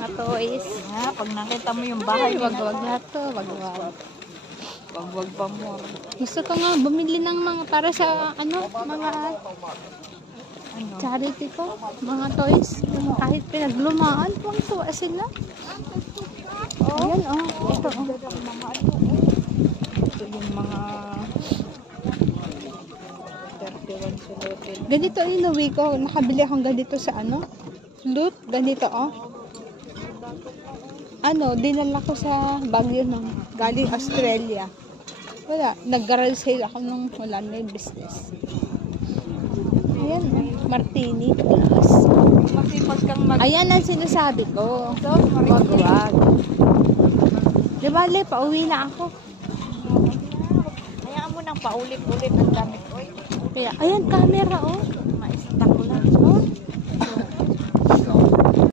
Mga toys. Ha, pag nakita mo yung bahay, Wag lahat to. Wag. Wag pa mo. Gusto ko nga bumili ng mga para sa mga charity ko. Mga toys. Kahit pinaglumaan, tuwang-tuwa sila. Ayan, ito, Ito yung mga 31 sulutin. Ganito inuwi ko. Nakabili akong ganito sa loot. Ganito, dinala ko sa Baguio galing Australia. Wala. Nag-garage sale ako nung wala na yung business. Ayan, martini glass. Masipag kang Ayan ang sinasabi ko. Wag. Di ba, pauwi na ako. Hayaan mo nang paulit-ulit ang damit. Kaya, ayan, camera,